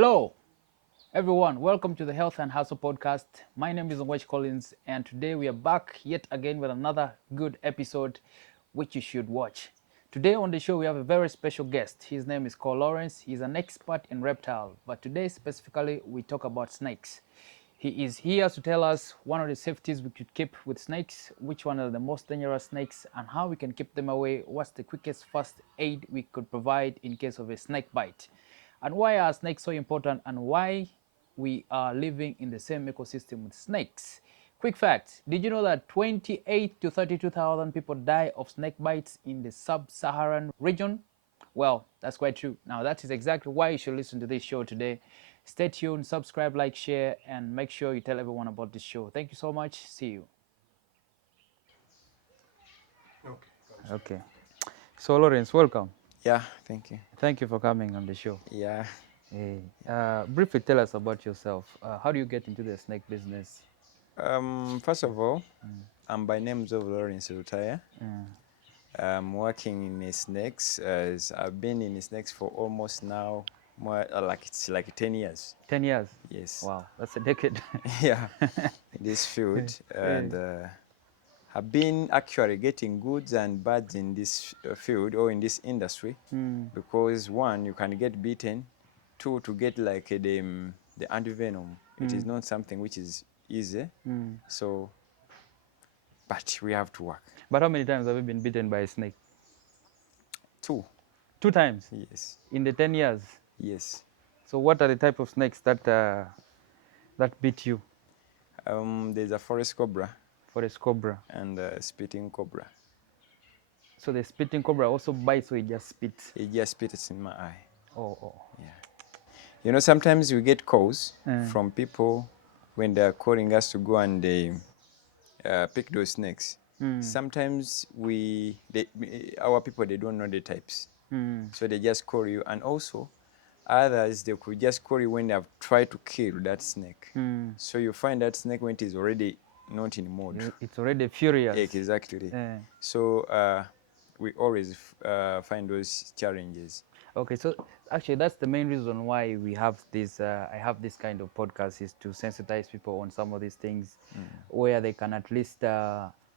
Hello, everyone. Welcome to the Health and Hustle podcast. My name is Ngwech Collins, and today we are back yet again with another good episode which you should watch. Today on the show, we have a very special guest. His name is Cole Lawrence. He's an expert in reptile, but today specifically, we talk about snakes. He is here to tell us one of the safeties we could keep with snakes, which one are the most dangerous snakes, and how we can keep them away. What's the quickest first aid we could provide in case of a snake bite? And why are snakes so important, and why we are living in the same ecosystem with snakes? Quick fact, did you know that 28 to 32,000 people die of snake bites in the sub-Saharan region? Well, that's quite true. Now, that is exactly why you should listen to this show today. Stay tuned, subscribe, like, share, and make sure you tell everyone about this show. Thank you so much. See you. Okay. So, Lawrence, welcome. Yeah, thank you. Thank you for coming on the show. Yeah. Hey, briefly tell us about yourself. How do you get into the snake business? First of all, I'm by names of Lawrence Reptile. I'm working in snakes. As I've been in snakes for almost now more it's like 10 years. 10 years? Yes. Wow, that's a decade. Yeah, in this field, and I've been actually getting goods and bads in this field or in this industry because one, you can get beaten. Two, to get like the antivenom. It is not something which is easy. So, but we have to work. But how many times have you been bitten by a snake? Two. 2 times? Yes. In the 10 years? Yes. So what are the type of snakes that beat you? There's a forest cobra. Forest cobra. And a spitting cobra. So the spitting cobra also bites, or it just spits? It just spits in my eye. Oh. Yeah. You know, sometimes we get calls from people when they're calling us to go and pick those snakes. Sometimes our people, they don't know the types. So they just call you. And also, others, they could just call you when they have tried to kill that snake. So you find that snake when it is already not in mood. It's already furious. Exactly. So we always find those challenges. Okay, so actually that's the main reason why we have this, I have this kind of podcast, is to sensitize people on some of these things where they can at least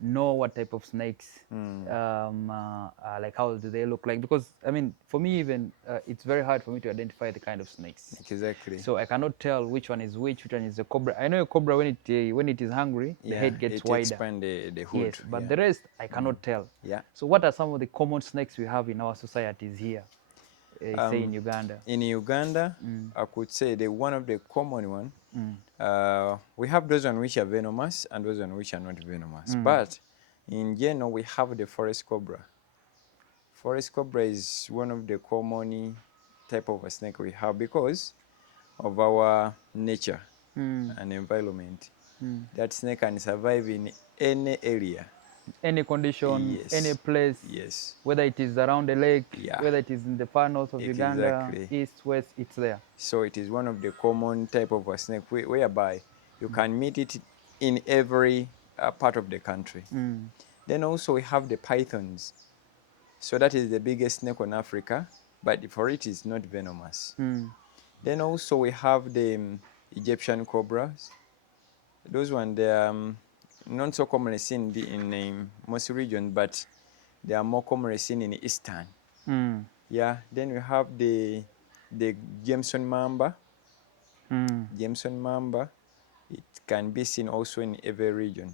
know what type of snakes, like how do they look like. Because, I mean, for me even, it's very hard for me to identify the kind of snakes. Exactly. So I cannot tell which one is which one is a cobra. I know a cobra, when it is hungry, the head gets wider. Expand the hood. Yes, but the rest, I cannot tell. Yeah. So what are some of the common snakes we have in our societies here? Say in Uganda. In Uganda, I could say one of the common one. We have those one which are venomous and those one which are not venomous. But in general, we have the forest cobra. Forest cobra is one of the common type of a snake we have because of our nature and environment. That snake can survive in any area. Any condition, Yes. any place, Yes. whether it is around the lake, Yeah. whether it is in the far north of Uganda, Exactly. east, west, it's there. So it is one of the common type of a snake whereby you can meet it in every part of the country. Then also we have the pythons. So that is the biggest snake on Africa, but for it is not venomous. Then also we have the Egyptian cobras. Those ones, they are not so commonly seen in most regions, but they are more commonly seen in the eastern. Yeah. Then we have the Jameson mamba. Jameson mamba, it can be seen also in every region.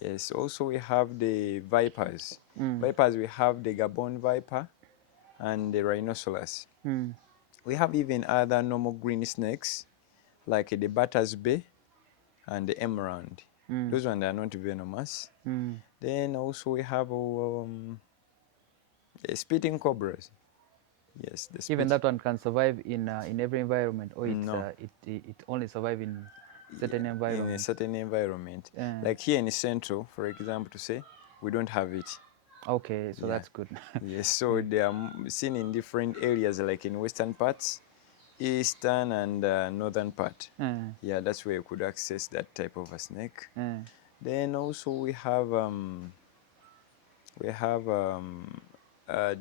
Yes. Also we have the vipers. Vipers, we have the Gabon viper and the rhinoceros. We have even other normal green snakes like the Batters Bay and the emerald. Those ones are not venomous. Then also we have the spitting cobras. Yes, Even that one can survive in every environment, or No. it only survive in certain in a environments. certain environment. Like here in Central, for example, to say, we don't have it. Okay, so that's good. Yes, so they are seen in different areas, like in western parts, eastern and northern part. Yeah, that's where you could access that type of a snake. Then also we have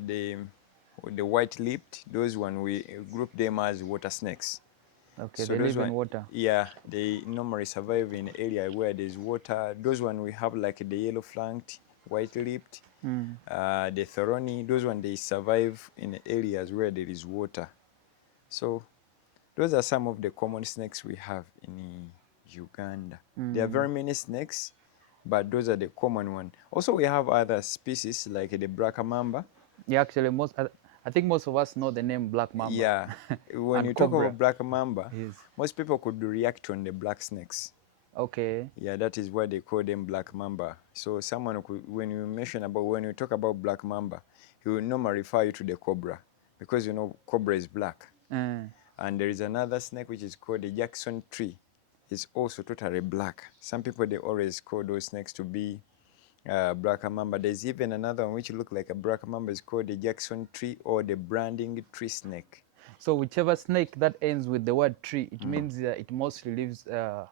the the white-lipped, those one we group them as water snakes. Okay, So they those live in one, water. yeah, they normally survive in area where there's water. Those one we have like the yellow-flanked, white-lipped, the thorny. Those one they survive in areas where there is water. So those are some of the common snakes we have in Uganda. There are very many snakes, but those are the common one. Also, we have other species like the black mamba. Yeah, actually, I think most of us know the name black mamba Yeah, when and you talk cobra. about black mamba, Yes. most people could react on the black snakes. Okay. Yeah, that is why they call them black mamba. So someone could, when you talk about black mamba, he will normally refer you to the cobra because you know cobra is black. And there is another snake which is called the Jackson tree. It's also totally black. Some people they always call those snakes to be black mamba. There's even another one which look like a black mamba. Is called the Jackson tree or the branding tree snake. So whichever snake that ends with the word tree, it means it mostly lives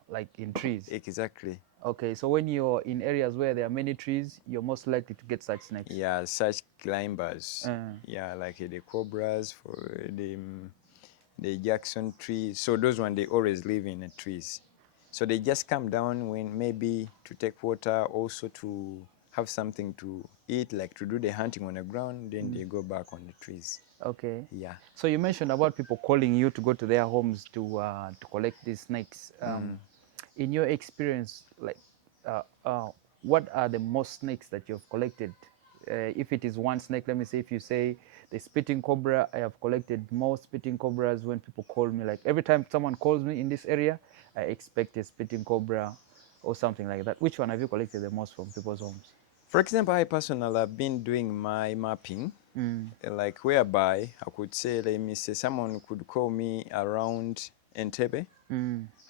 like in trees. Exactly. Okay, so when you're in areas where there are many trees, you're most likely to get such snakes. Yeah, such climbers. Yeah, like the cobras for the Jackson tree. So those one they always live in the trees. So they just come down when maybe to take water, also to have something to eat, like to do the hunting on the ground. Then they go back on the trees. Okay. Yeah. So you mentioned about people calling you to go to their homes to collect these snakes. In your experience, like, what are the most snakes that you've collected? If it is one snake, let me say, if you say the spitting cobra, I have collected more spitting cobras when people call me. Like every time someone calls me in this area, I expect a spitting cobra or something like that. Which one have you collected the most from people's homes? For example, I personally have been doing my mapping, like whereby I could say, let me say, someone could call me around Entebbe.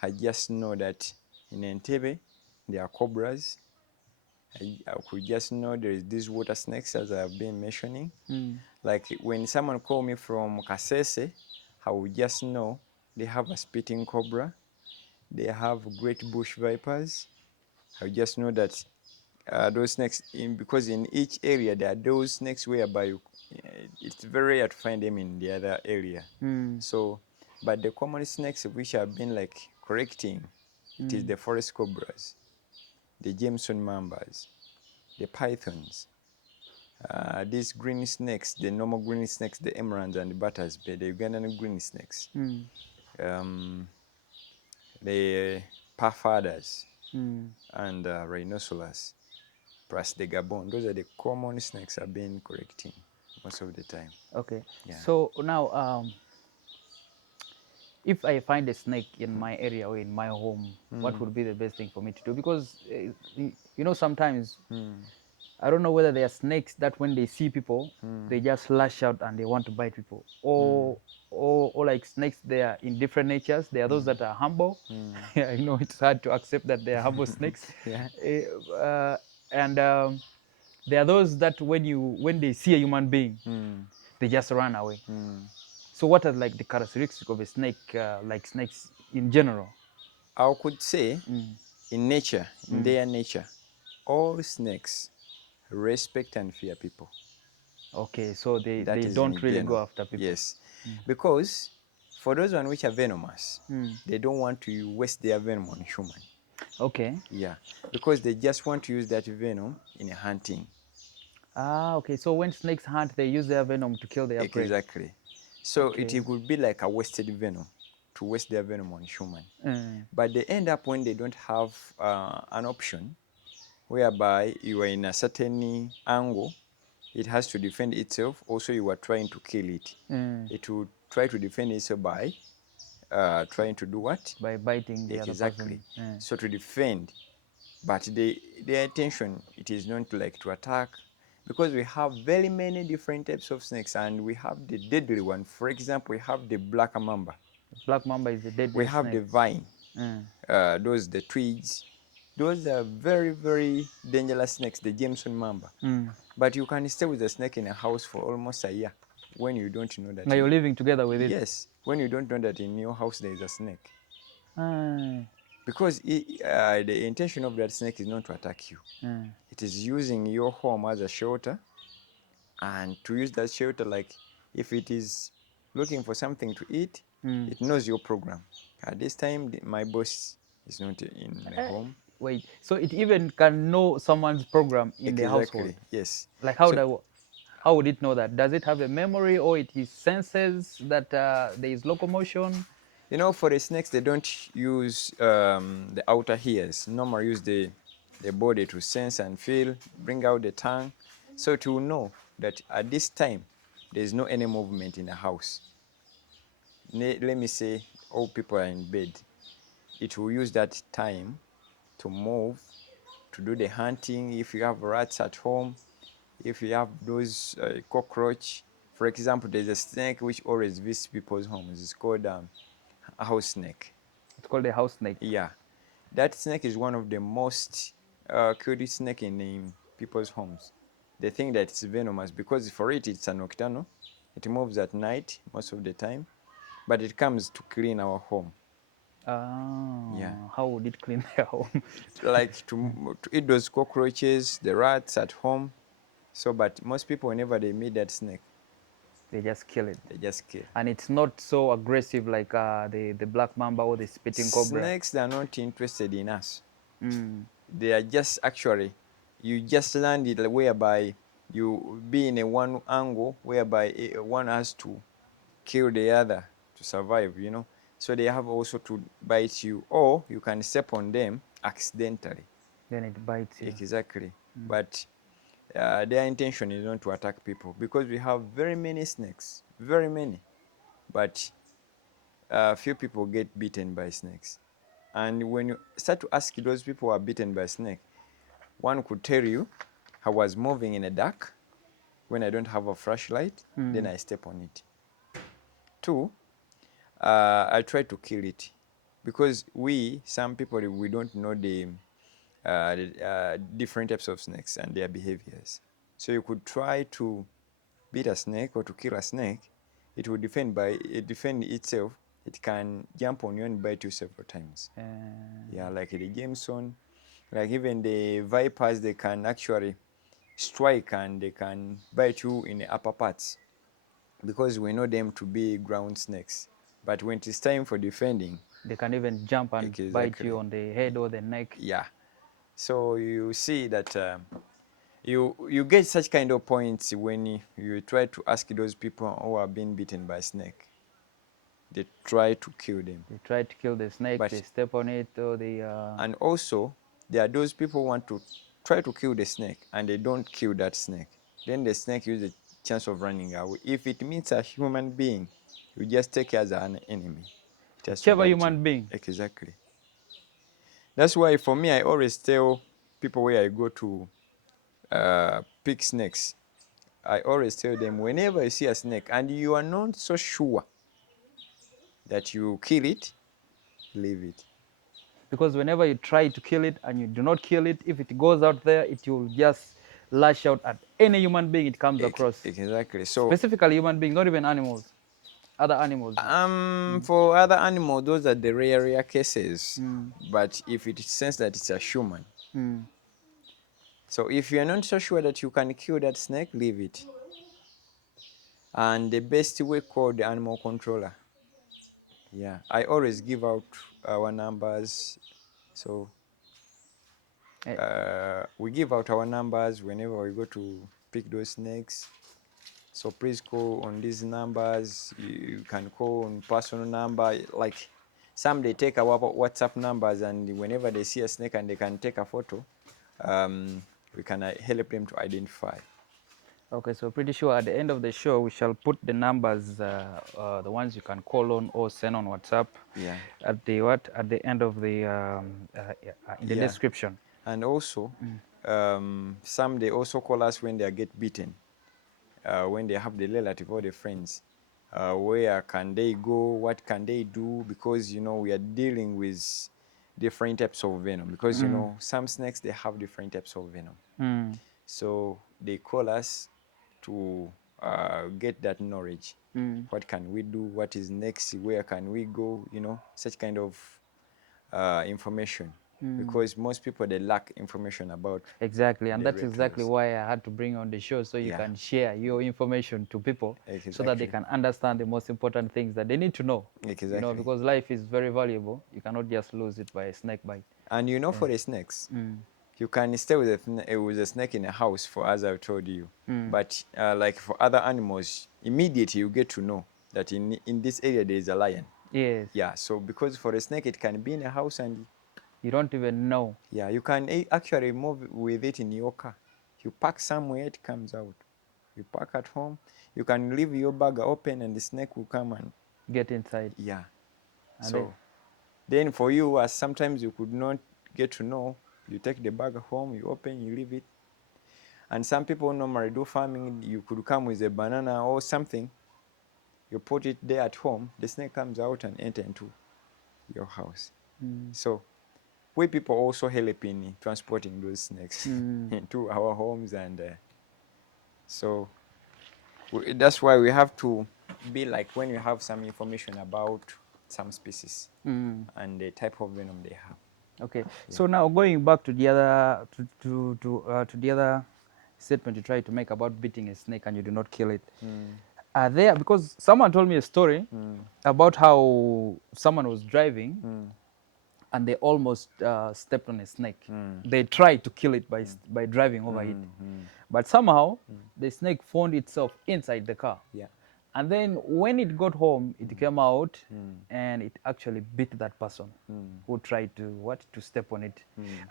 I just know that in Entebbe there are cobras. I could just know there is these water snakes as I've been mentioning. Like when someone call me from Kasese, I would just know they have a spitting cobra. They have great bush vipers. I just know that those snakes, because in each area there are those snakes whereby it's very rare to find them in the other area. So, but the common snakes which I've been like correcting, it is the forest cobras, the Jameson mambas, the pythons, these green snakes, the normal green snakes, the emeralds and the butters, the Ugandan green snakes, the puff adders, and rhinoceros, plus the Gabon. Those are the common snakes I've been collecting most of the time. Okay. Yeah. So now, if I find a snake in my area or in my home, what would be the best thing for me to do? Because you know, sometimes I don't know whether there are snakes that when they see people, they just lash out and they want to bite people, or like snakes, they are in different natures. There are those that are humble. I know it's hard to accept that they are humble snakes. Yeah. And there are those that when they see a human being, they just run away. So what are like the characteristics of a snake, like snakes in general? I could say in nature, in their nature, all snakes respect and fear people. Okay, so That they is in don't really go general. after people. Yes. Because for those one which are venomous, they don't want to waste their venom on human. Okay. Yeah. Because they just want to use that venom in hunting. Ah, okay. So when snakes hunt, they use their venom to kill their prey. Exactly. So Okay. it would be like a wasted venom, to waste their venom on human. Mm. But they end up when they don't have an option whereby you are in a certain angle, it has to defend itself. Also, you are trying to kill it. It will try to defend itself by trying to do what? By biting the other Exactly. person. So to defend, but their intention, it is not to like to attack, because we have very many different types of snakes, and we have the deadly one. For example, we have the black mamba. Black mamba is the We deadliest have snake. the vine. Those the twigs. Those are very, very dangerous snakes, the Jameson mamba. But you can stay with the snake in a house for almost a year when you don't know that. Now you're living together with it. Yes, when you don't know that in your house there is a snake. Ah. Because the intention of that snake is not to attack you. It is using your home as a shelter, and to use that shelter, like If it is looking for something to eat, it knows your program. At this time, my boss is not in the home. Wait, so it even can know someone's program in the household? Exactly, yes. Like So, how would it know that? Does it have a memory, or it is senses that there is locomotion? you know, for the snakes, they don't use the outer ears. Normally use the body to sense and feel, bring out the tongue. So it will know that at this time, there is no any movement in the house. Let me say all people are in bed. It will use that time to move, to do the hunting. If you have rats at home, if you have those cockroach, for example, there's a snake which always visits people's homes. It's called a house snake. It's called a house snake. Yeah, that snake is one of the most killed snake in people's homes. They think that it's venomous because for it it's a nocturnal. It moves at night most of the time, but it comes to clean our home. Yeah, How would it clean their home? like to eat those cockroaches, the rats at home. So, but most people, whenever they meet that snake, They just kill it. they just kill. And it's not so aggressive like the black mamba or the spitting cobra. Snakes, they are not interested in us. Mm. They are just actually, you just land it whereby you be in a one angle whereby one has to kill the other to survive, you know. So they have also to bite you, or you can step on them accidentally. Then it bites you. Exactly. But their intention is not to attack people because we have very many snakes, very many. But few people get bitten by snakes. And when you start to ask those people who are bitten by snake, one could tell you, I was moving in the dark when I don't have a flashlight, then I step on it. Two, I try to kill it because some people, we don't know the different types of snakes and their behaviors. So you could try to beat a snake or to kill a snake. It will defend itself. It can jump on you and bite you several times. Yeah, like the Jameson, like even the vipers, they can actually strike and they can bite you in the upper parts because we know them to be ground snakes. But when it is time for defending, They can even jump and bite exactly, you on the head or the neck. yeah. So you see that you get such kind of points when you try to ask those people who are being bitten by snake. They try to kill them. They try to kill the snake, they But step on it, or they. and also there are those people who want to try to kill the snake and they don't kill that snake. Then the snake uses a chance of running away. If it meets a human being, you just take it as an enemy. Just to Whichever bite you. human being. Exactly. That's why for me, I always tell people where I go to pick snakes, I always tell them whenever you see a snake and you are not so sure that you kill it, leave it. Because whenever you try to kill it and you do not kill it, if it goes out there, it will just lash out at any human being it comes across. Exactly. So Specifically human beings, not even animals, other animals. for other animals, those are the rare cases. But if it sense that it's a human, so if you're not so sure that you can kill that snake, leave it. And the best way, call the animal controller. Yeah, I always give out our numbers. So we give out our numbers whenever we go to pick those snakes. So please call on these numbers. You can call on personal number. Like some they take our WhatsApp numbers, and whenever they see a snake and they can take a photo, we can help them to identify. Okay, so pretty sure at the end of the show we shall put the numbers, the ones you can call on or send on WhatsApp. Yeah. At the what? At the end of the in the description. And also, some they also call us when they get beaten, when they have the relative or the friends. Where can they go? What can they do? Because you know we are dealing with different types of venom. Because you know some snakes they have different types of venom. So they call us to get that knowledge. What can we do? What is next? Where can we go? You know, such kind of information. because most people, they lack information about Exactly, and the that's exactly reptiles. why I had to bring on the show, so you Yeah. can share your information to people so that they Exactly. can understand the most important things that they need to know. Exactly. Because life is very valuable. You cannot just lose it by a snake bite. And for the snakes, you can stay with a snake in a house, for as I've told you. But like for other animals, immediately you get to know that in this area there is a lion. Yes. Yeah. So because for a snake, it can be in a house, and You don't even know. yeah, you can actually move with it in your car. You park somewhere, it comes out. You park at home, you can leave your bag open, and the snake will come and Get inside. yeah. And So then for you, as sometimes you could not get to know, you take the bag home, you open, you leave it. And some people normally do farming, you could come with a banana or something, you put it there at home, the snake comes out and enter into your house. So we people also help in transporting those snakes into our homes, and so that's why we have to be like, when you have some information about some species and the type of venom they have. Okay. So now going back to the other to the other statement you tried to make about beating a snake and you do not kill it. Are there, because someone told me a story about how someone was driving and they almost stepped on a snake. They tried to kill it by driving over it, but somehow the snake found itself inside the car. Yeah. And then when it got home, it came out and it actually bit that person who tried to step on it.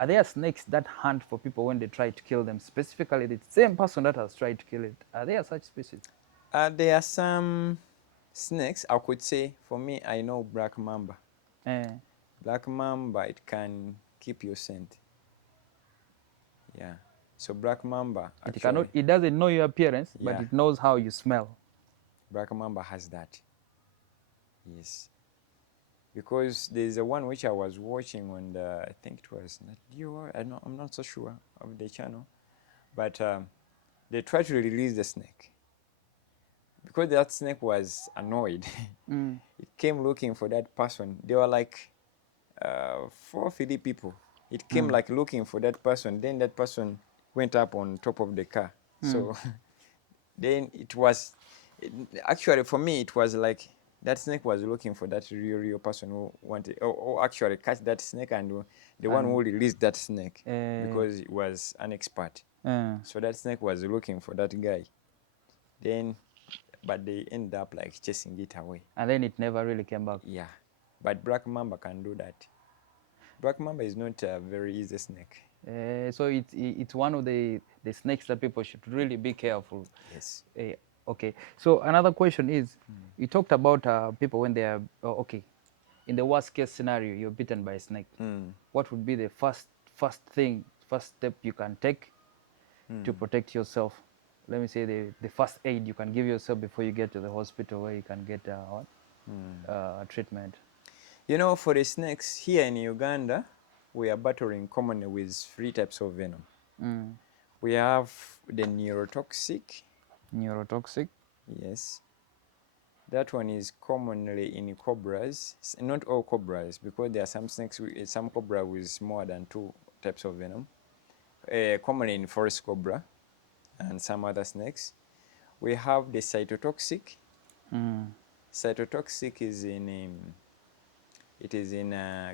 Are there snakes that hunt for people when they try to kill them? Specifically, the same person that has tried to kill it. Are there such species? There are some snakes, I could say, for me, I know black mamba. Eh, Black mamba, it can keep your scent. Yeah. So black mamba, it cannot. actually, It doesn't know your appearance, but yeah, it knows how you smell. black mamba has that. Yes. Because there's a one which I was watching on the, I think it was not you, I'm not so sure of the channel, but they tried to release the snake. Because that snake was annoyed, it came looking for that person. They were like 4 or 5 people. It came like looking for that person. Then that person went up on top of the car. So then it was, actually for me, it was like that snake was looking for that real person who wanted, or actually catch that snake, and the one who released that snake, because he was an expert. So that snake was looking for that guy. Then, but they end up like chasing it away. And then it never really came back. Yeah. But black mamba can do that. Black mamba is not a very easy snake. So it's one of the snakes that people should really be careful. Yes. Okay. So another question is, you talked about people when they are okay. In the worst case scenario, you're bitten by a snake. What would be the first step you can take to protect yourself? Let me say the first aid you can give yourself before you get to the hospital where you can get treatment. For the snakes here in Uganda, we are battling commonly with 3 types of venom. We have the neurotoxic. Neurotoxic. Yes. That one is commonly in cobras. Not all cobras, because there are some snakes, some cobra with more than 2 types of venom. Commonly in forest cobra and some other snakes. We have the cytotoxic. Cytotoxic is in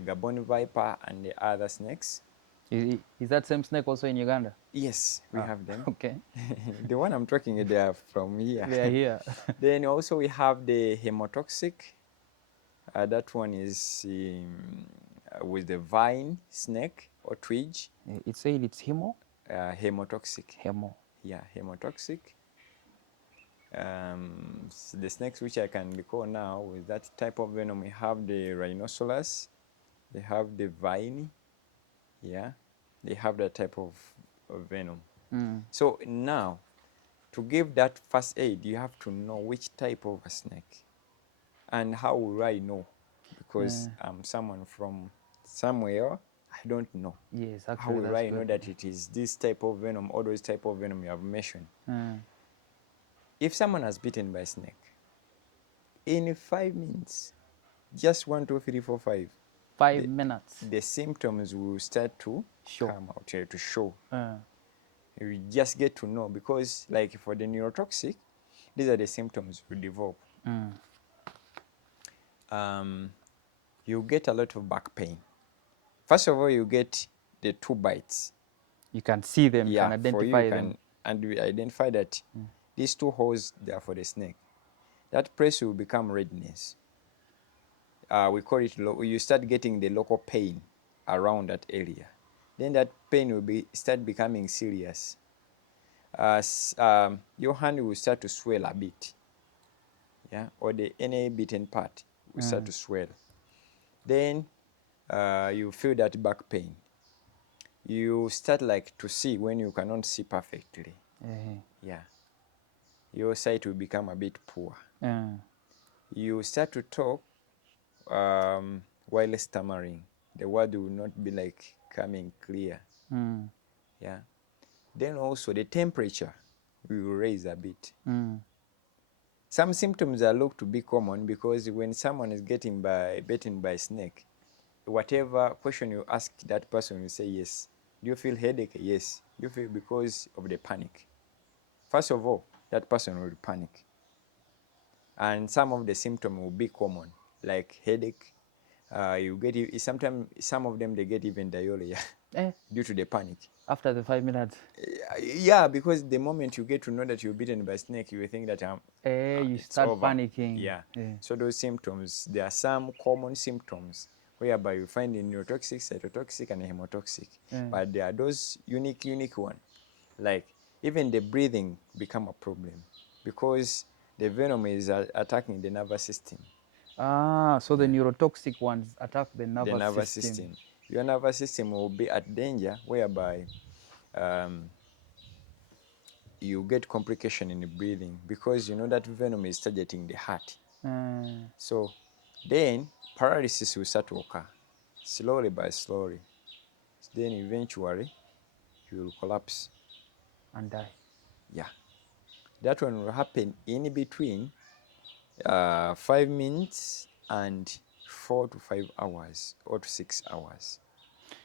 Gabon viper and the other snakes. Is that same snake also in Uganda? Yes, we have them. Okay. The one I'm talking, they are from here. They are here. Then also we have the hemotoxic. That one is with the vine snake or twitch. It said it's Hemotoxic. hemo. Yeah, hemotoxic. The snakes which I can recall now with that type of venom, we have the rhinoceros, they have the vine, yeah, they have that type of venom. So now, to give that first aid, you have to know which type of a snake. And how will I know? Because I'm someone from somewhere, I don't know. Yes, How actually will I know that it is this type of venom or those type of venom you have mentioned? If someone has bitten by a snake, in 5 minutes, just 1, 2, 3, 4, 5, 5 minutes. the symptoms will start to come out, to show. You just get to know, because like for the neurotoxic, these are the symptoms you develop. You get a lot of back pain. First of all, you get the 2 bites. You can see them, you can identify them. And we identify that these 2 holes, they are for the snake. That place will become redness. We call it, you start getting the local pain around that area. Then that pain will start becoming serious. Your hand will start to swell a bit. Yeah, or any bitten part will start to swell. Then you feel that back pain. You start like to see when you cannot see perfectly. Yeah. Your sight will become a bit poor. You start to talk while stammering. The word will not be like coming clear. Yeah. Then also the temperature will raise a bit. Some symptoms are looked to be common, because when someone is bitten by snake, whatever question you ask that person will say yes. Do you feel headache? Yes. You feel, because of the panic. First of all, that person will panic. And some of the symptoms will be common, like headache. You get, sometimes some of them, they get even diarrhea due to the panic. After the 5 minutes? Yeah, because the moment you get to know that you're bitten by a snake, you think that you start over. panicking. Yeah. So those symptoms, there are some common symptoms whereby you find in neurotoxic, cytotoxic, and hemotoxic. But there are those unique one. Like even the breathing become a problem, because the venom is attacking the nervous system. So the neurotoxic ones attack the nervous system. Your nervous system will be at danger, whereby you get complication in the breathing, because you know that venom is targeting the heart. So then paralysis will start to occur, slowly by slowly. Then eventually you will collapse and die. Yeah, that one will happen in between 5 minutes and 4 to 5 hours or to 6 hours.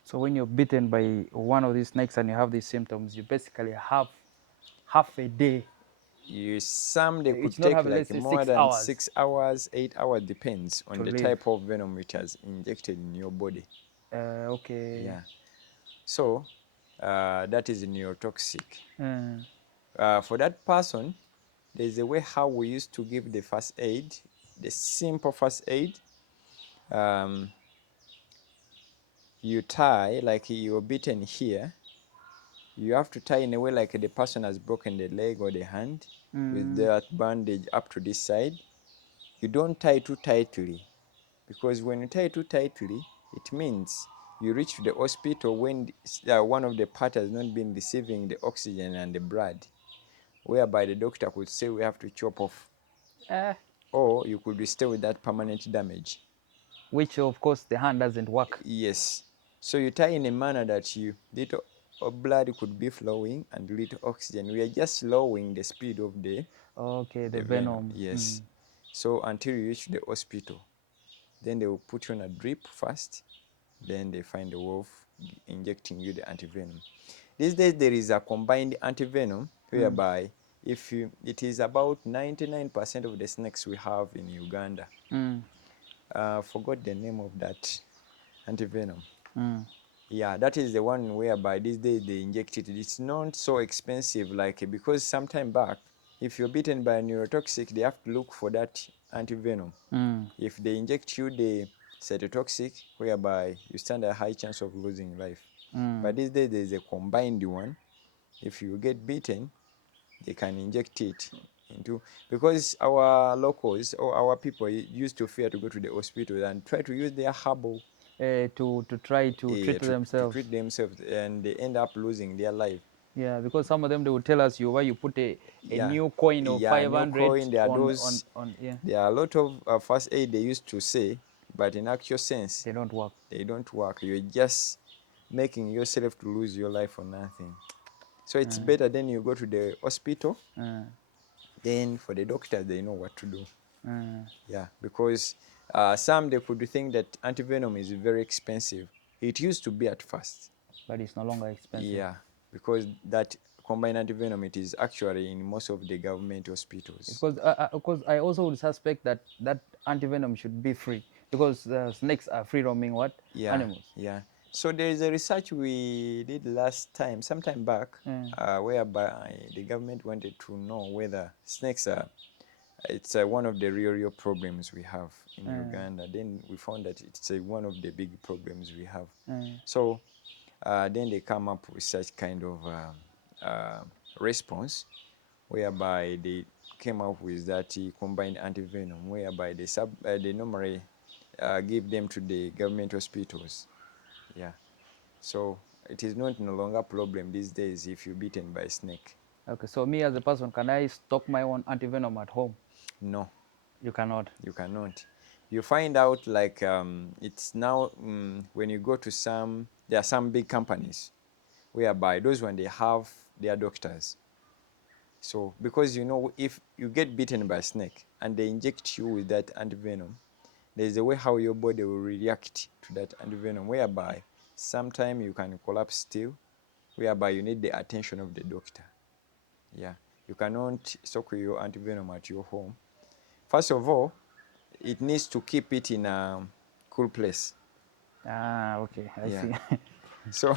So when you're bitten by one of these snakes and you have these symptoms, you basically have half a day. Some they could It's not take having, like let's say, more 6 than hours. 6 hours, 8 hours, depends on the live. type of venom which has injected in your body. Okay. Yeah. So that is neurotoxic. For that person, there's a way how we used to give the first aid, the simple first aid. You tie, like you're bitten here, you have to tie in a way like the person has broken the leg or the hand, with that bandage up to this side. You don't tie too tightly, because when you tie too tightly, it means you reach to the hospital when one of the part has not been receiving the oxygen and the blood, whereby the doctor could say we have to chop off, or you could stay with that permanent damage. Which of course the hand doesn't work. Yes. So you tie in a manner that little blood could be flowing and little oxygen. We are just slowing the speed of the venom. Yes. So until you reach the hospital, then they will put you on a drip first. Then they find a wolf injecting you the antivenom. These days there is a combined antivenom, whereby it is about 99% of the snakes we have in Uganda. Forgot the name of that antivenom. Yeah, that is the one whereby these days they inject it. It's not so expensive, like, because sometime back, if you're bitten by a neurotoxic, they have to look for that antivenom. If they inject you the cytotoxic, whereby you stand a high chance of losing life. But these days there's a combined one. If you get bitten, they can inject it into, because our locals or our people used to fear to go to the hospital and try to use their herbal to try to treat themselves. To treat themselves, and they end up losing their life. Yeah, because some of them, they will tell us why you put a new coin of 500 new coin. There are there are a lot of first aid they used to say, but in actual sense, they don't work. They don't work. You're just making yourself to lose your life for nothing. So it's better then you go to the hospital. Then for the doctors, they know what to do. Yeah, because Some they could think that antivenom is very expensive. It used to be at first. But it's no longer expensive. Yeah, because that combined antivenom, it is actually in most of the government hospitals. Because I also would suspect that that antivenom should be free because snakes are free roaming what Yeah, animals. yeah. So there is a research we did last time, sometime back, whereby the government wanted to know whether snakes are, it's one of the real problems we have in Uganda. Then we found that it's one of the big problems we have. So then they come up with such kind of response, whereby they came up with that combined antivenom, whereby they normally give them to the government hospitals. Yeah. So it is not no longer a problem these days if you're bitten by a snake. Okay, so me as a person, can I stock my own antivenom at home? No, You cannot. you cannot. You find out like it's now when you go to there are some big companies whereby those when they have their doctors. So because if you get bitten by a snake and they inject you with that antivenom, there's a way how your body will react to that antivenom, whereby sometimes you can collapse still, whereby you need the attention of the doctor. Yeah, you cannot stock your antivenom at your home. First of all, it needs to keep it in a cool place. Ah, okay, I Yeah. see. So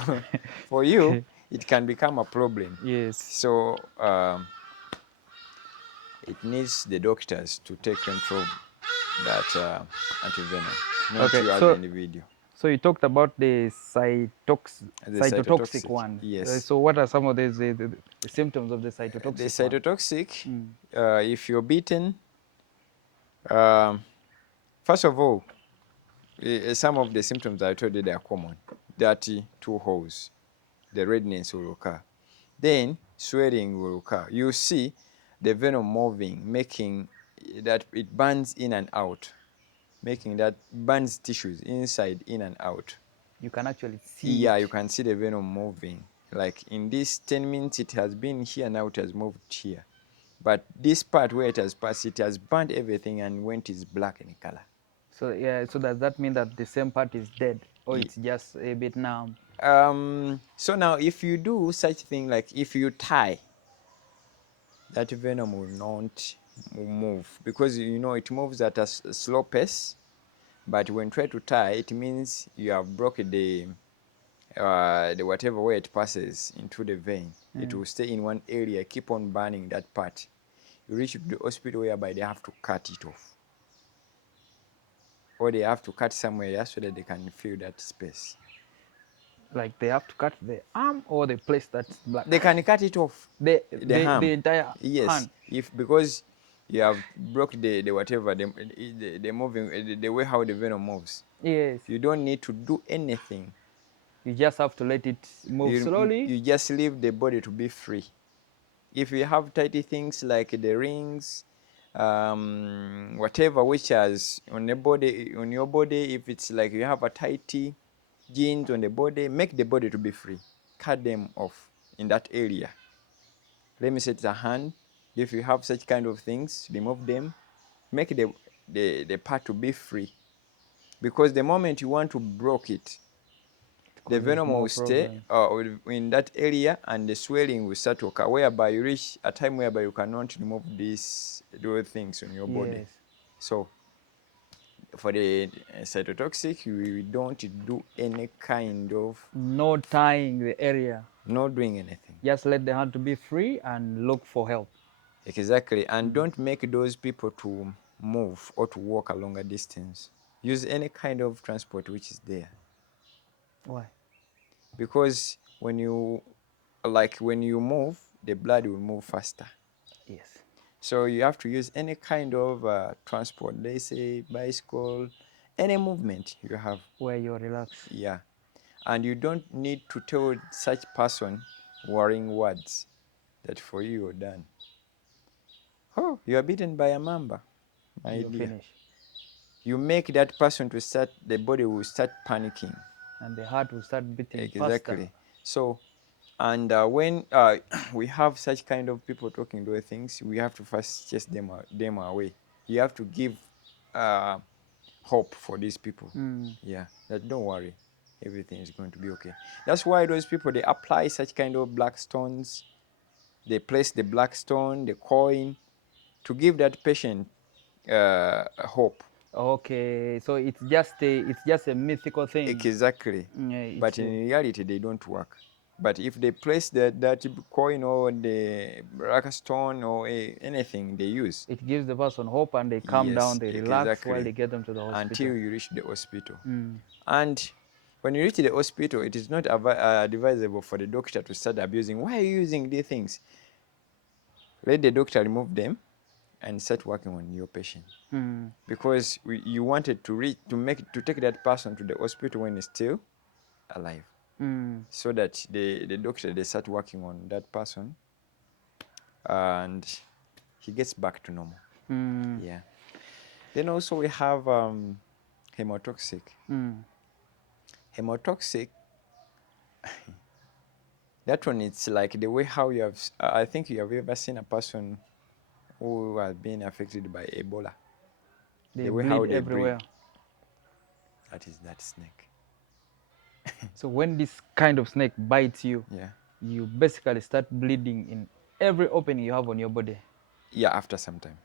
for you, it can become a problem. Yes. So it needs the doctors to take control that antivenom, not Okay, you as so an individual. so you talked about the The cytotoxic one. yes. So what are some of the symptoms of the The cytotoxic one? cytotoxic, if you're bitten, um, first of all, some of the symptoms I told you they are common. Dirty, two holes, the redness will occur. Then swelling will occur. You see the venom moving, making that it burns in and out, making that burns tissues inside, in and out. You can actually see Yeah, it. you can see the venom moving. Like in this 10 minutes, it has been here, now it has moved here. But this part where it has passed, it has burnt everything and went is black in color. So yeah, so does that mean that the same part is dead or it's just a bit numb? So now if you do such thing, like if you tie, that venom will not move, because it moves at a slow pace. But when try to tie, it means you have broken the whatever way it passes into the vein. It will stay in one area, keep on burning that part. You reach the hospital whereby they have to cut it off, or they have to cut somewhere so that they can fill that space. Like they have to cut the arm or the place that's black? They can cut it off. The The harm. entire Yes, hand. if because you have broke the whatever the moving the way how the venom moves. Yes. You don't need to do anything. You just have to let it move slowly. You just leave the body to be free. If you have tighty things like the rings, whatever which has on your body, if it's like you have a tighty jeans on the body, make the body to be free. Cut them off in that area. Let me say it's a hand. If you have such kind of things, remove them. Make the part to be free. Because the moment you want to block it, the venom will stay in that area and the swelling will start to occur, whereby you reach a time whereby you cannot remove those things on your body. Yes. So for the cytotoxic, we don't do any kind of No tying the area. not doing anything. Just let the hand to be free and look for help. Exactly. And don't make those people to move or to walk a longer distance. Use any kind of transport which is there. Why? Because when you move, the blood will move faster. Yes. So you have to use any kind of transport. They say bicycle, any movement you have. Where you're relaxed. Yeah. And you don't need to tell such person worrying words that for you you're done. Oh, you are beaten by a mamba, my You're dear. finished. You make that person to start, the body will start panicking. And the heart will start beating Exactly. faster. So, and when we have such kind of people talking those things, we have to first chase them away. You have to give hope for these people. Yeah, that don't worry, everything is going to be okay. That's why those people, they apply such kind of black stones. They place the black stone, the coin, to give that patient hope. Okay, so it's just a mythical thing. Exactly. Yeah, But in reality, they don't work. But if they place that coin or the black stone or anything they use, it gives the person hope, and they calm down, yes, they relax while exactly, they get them to the until hospital. you reach the hospital. And when you reach the hospital, it is not advisable for the doctor to start abusing. Why are you using these things? Let the doctor remove them and start working on your patient. Because you wanted to take that person to the hospital when he's still alive, so that the doctor, they start working on that person and he gets back to normal. Yeah. Then also we have hemotoxic. Hemotoxic, that one, it's like the way how you have, I think you have ever seen a person who has been affected by Ebola. They The way bleed how they breathe, everywhere. that is that snake. So when this kind of snake bites you, Yeah. you basically start bleeding in every opening you have on your body. Yeah, after some time.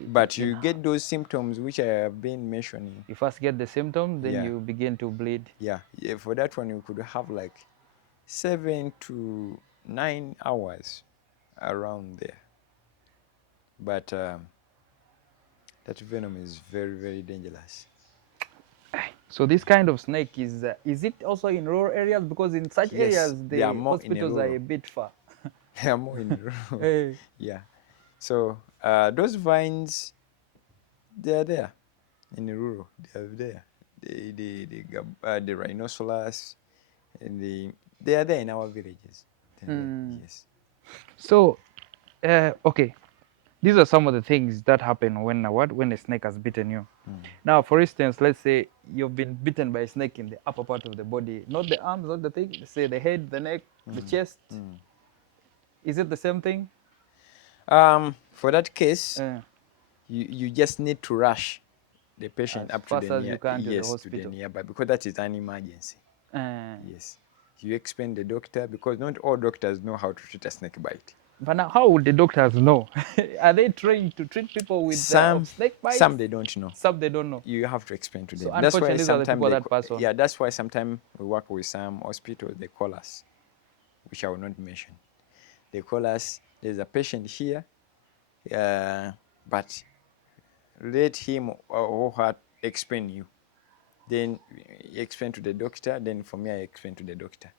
But you get those symptoms which I have been mentioning. You first get the symptom, then Yeah. you begin to bleed. Yeah. For that one, you could have like 7 to 9 hours around there. But that venom is very, very dangerous. So this kind of snake is it also in rural areas? Because in such Yes, areas they are the more in a hospitals are rural. a bit far. They are more in rural. Hey. Yeah. So those vines, they are there in the rural. They are there. The rhinoceros, and they are there in our villages. They're there. Yes. So okay, these are some of the things that happen when a snake has bitten you. Now, for instance, let's say you've been bitten by a snake in the upper part of the body, not the arms, not the thing. Say the head, the neck, the chest. Is it the same thing? For that case, Uh, you just need to rush the patient as up to fast the as you can to the yes, to the hospital. nearby, because that is an emergency. Uh, Yes. You explain the doctor, because not all doctors know how to treat a snake bite. but now, how would the doctors know? Are they trained to treat people with Some snake bites? some they don't know. Some they don't know. You have to explain to So them. That's why unfortunately, these are the sometimes people that pass on. yeah, that's why sometimes we work with some hospitals, they call us, which I will not mention. They call us, there's a patient here, but let him or her explain you. Then you explain to the doctor, then for me I explain to the doctor.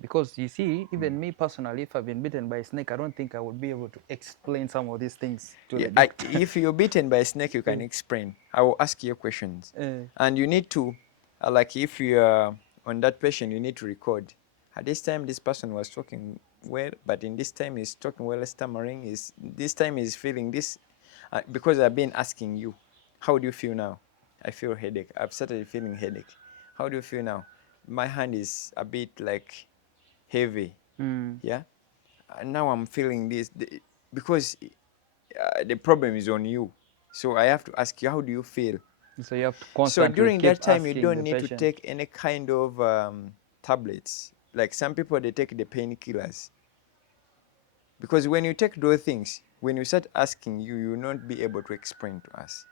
Because you see, even me personally, if I've been bitten by a snake, I don't think I would be able to explain some of these things to Yeah, the doctor. if you're bitten by a snake, you can explain. I will ask you questions. And you need to, like if you are on that patient, you need to record. At this time, this person was talking well, but in this time, he's talking well, stammering. This time he's feeling this. Because I've been asking you, how do you feel now? I feel headache. I've started feeling headache. How do you feel now? My hand is a bit like heavy. Yeah. Now I'm feeling this because the problem is on you. So I have to ask you, how do you feel? So you have to So constantly during keep that time, you asking don't the need to patient. take any kind of tablets. Like some people, they take the painkillers. Because when you take those things, when you start asking, you will not be able to explain to us.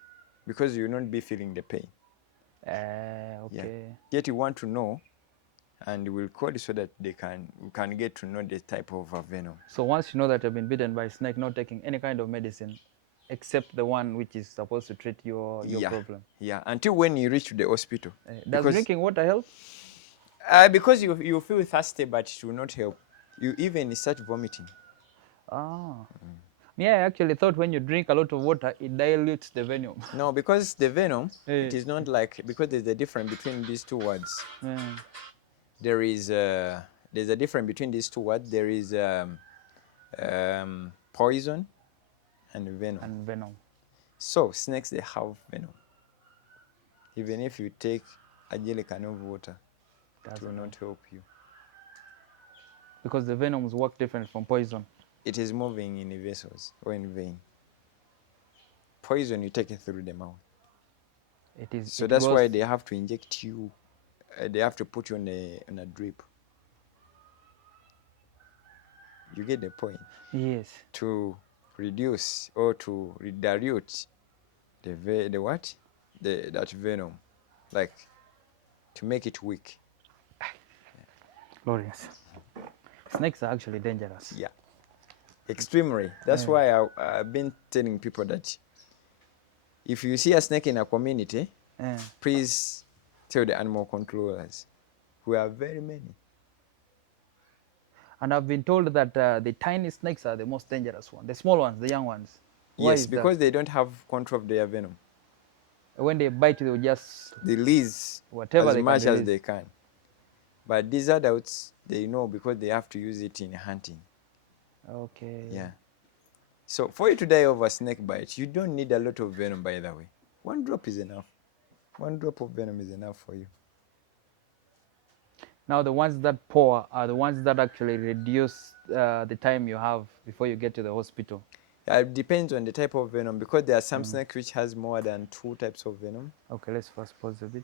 Because you will not be feeling the pain. Okay. Yeah. Yet you want to know, and we'll call it so that we can get to know the type of venom. So once you know that you've been bitten by a snake, not taking any kind of medicine, except the one which is supposed to treat your Yeah. problem. Yeah. Until when you reach to the hospital. Does drinking water help? Because you feel thirsty, but it will not help. You even start vomiting. Ah. Yeah, I actually thought when you drink a lot of water, it dilutes the venom. No, because the venom, Eh, it is not like, because there's a difference between these two words. eh, There is there's a difference between these two words. There is poison and venom. and venom. So snakes, they have venom. Even if you take a jerrycan of water, it will not help you. Because the venoms work different from poison. It is moving in the vessels or in vein. Poison, you take it through the mouth. So that's why they have to inject you. They have to put you on a drip. You get the point? Yes. To reduce or to dilute that venom, like to make it weak. Glorious. Snakes are actually dangerous. Yeah, extremely. That's why I've been telling people that if you see a snake in a community, please tell the animal controllers. We are very many. And I've been told that the tiny snakes are the most dangerous one. The small ones, the young ones. Why Yes, is because that? they don't have control of their venom. When they bite, they'll just Release whatever as they can much as release. they can. But these adults, they know because they have to use it in hunting. Okay. Yeah. So for you to die of a snake bite, you don't need a lot of venom, by the way. One drop is enough. One drop of venom is enough for you. Now the ones that pour are the ones that actually reduce the time you have before you get to the hospital. It depends on the type of venom, because there are some snakes which has more than 2 types of venom. Okay, let's first pause a bit.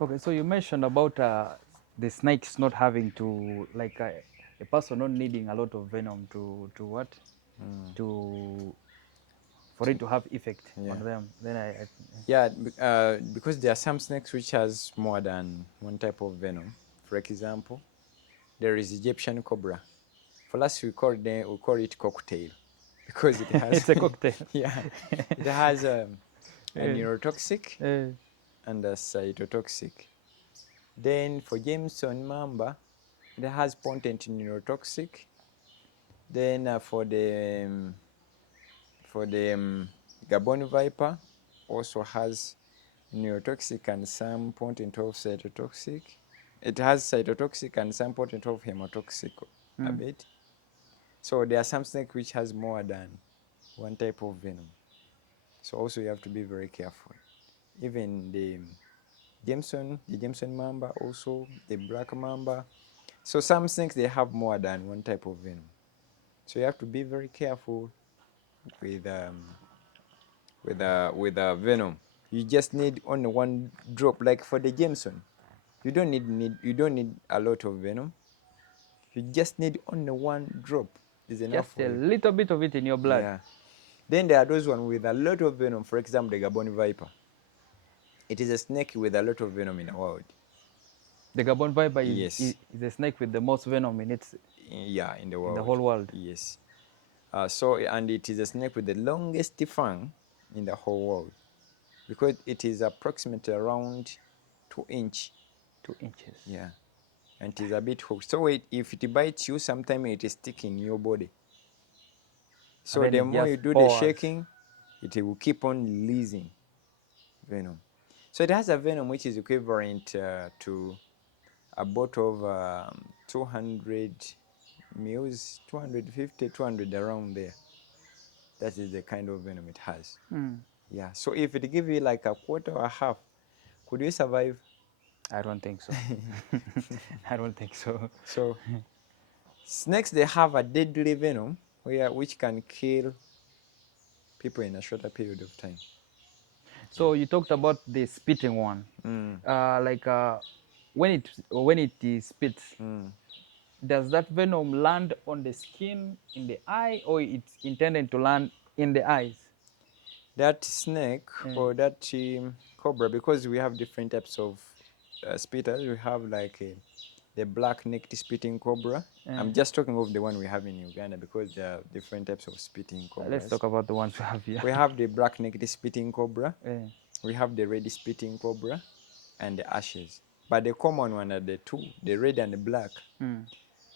Okay, so you mentioned about the snakes not having to, like a person not needing a lot of venom to what? To for it to have effect on them. Then Yeah, because there are some snakes which has more than one type of venom. For example, there is Egyptian cobra. For us, we call it cocktail, because it has it's a cocktail. yeah, it has a Eh, neurotoxic eh, and a cytotoxic. Then for Jameson mamba, it has potent neurotoxic. Then for the Gabon viper, also has neurotoxic and some potent of cytotoxic. It has cytotoxic and some potent of hemotoxic a bit. So there are some snake which has more than one type of venom. So also you have to be very careful. Even the Jameson mamba, also the black mamba. So some snakes, they have more than one type of venom. So you have to be very careful with venom. You just need only one drop. Like for the Jameson, you don't need a lot of venom. You just need only one drop. Is enough just for a you. little bit of it in your blood. Yeah. Then there are those ones with a lot of venom. For example, the Gabon viper. It is a snake with a lot of venom in the world. The Gabon viper Yes. is the snake with the most venom in its Yeah, in the in the world. whole world. Yes. And it is a snake with the longest fang in the whole world, because it is approximately around 2 inch. 2 inches. Yeah. And it is a bit hooked. So if it bites you, sometimes it is sticking in your body. So And the then it more you just do the pours. shaking, it will keep on releasing venom. So it has a venom which is equivalent to a bottle of 200 mils, 250, 200, around there. That is the kind of venom it has. Yeah. So if it give you like a quarter or a half, could you survive? I don't think so. I don't think so. So snakes, they have a deadly venom which can kill people in a shorter period of time. So you talked about the spitting one. Like when it is spits, does that venom land on the skin in the eye, or it's intended to land in the eyes? That snake or that cobra, because we have different types of spitters. We have like the black-necked spitting cobra. I'm just talking of the one we have in Uganda, because there are different types of spitting cobras. Let's talk about the ones we have here. We have the black-necked spitting cobra. Eh, We have the red spitting cobra and the ashes. But the common one are the two, the red and the black.